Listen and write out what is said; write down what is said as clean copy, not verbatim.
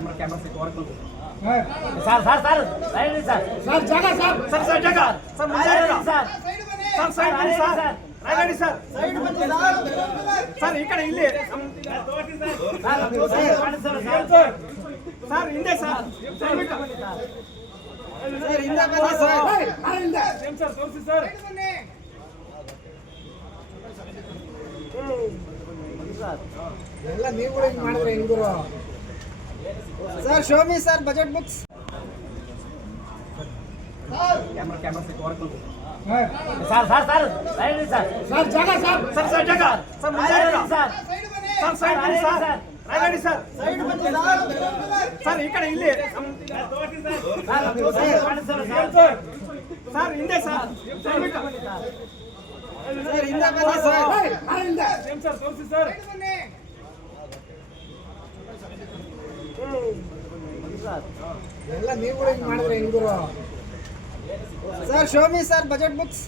camera से cover कर sir sir sir right sir sir जगह सर सर जगह सर मुझे सर सर साइड बनी सर राइट सर साइड बनी सर इकड़े इल्ले सर ಹಿಂದೆ ಸರ್ ಸರ್ ಹಿಂದೆ ಬನ್ನಿ ಸರ್ ಹಿಂದೆ ಸೇಮ್ ಸರ್ ತೋರಿಸಿ ಸರ್ ಎಲ್ಲ ನೀವು ಕೂಡ ಹಿಂಗೆ ಮಾಡಿದ್ರೆ ಹೆಂಗ್ ಗುರು sir show me sir budget books camera से कवर कर sir sir sir right sir जगह सर जगह सर मुझे सर सर साइड बनी सर राइट सर साइड बनी सर इकड़े इल्ले सर ಹಿಂದೆ ಸರ್ ಸರ್ ಹಿಂದೆ ಬನ್ನಿ ಸರ್ ಹಿಂದೆ ಸೇಮ್ ಸರ್ ತೋರಿಸಿ ಸರ್ ಎಲ್ಲ ನೀವು ಕೂಡ ಹಿಂಗೆ ಮಾಡಿದ್ರೆ ಹೆಂಗ್ ಗುರು sir show me sir budget books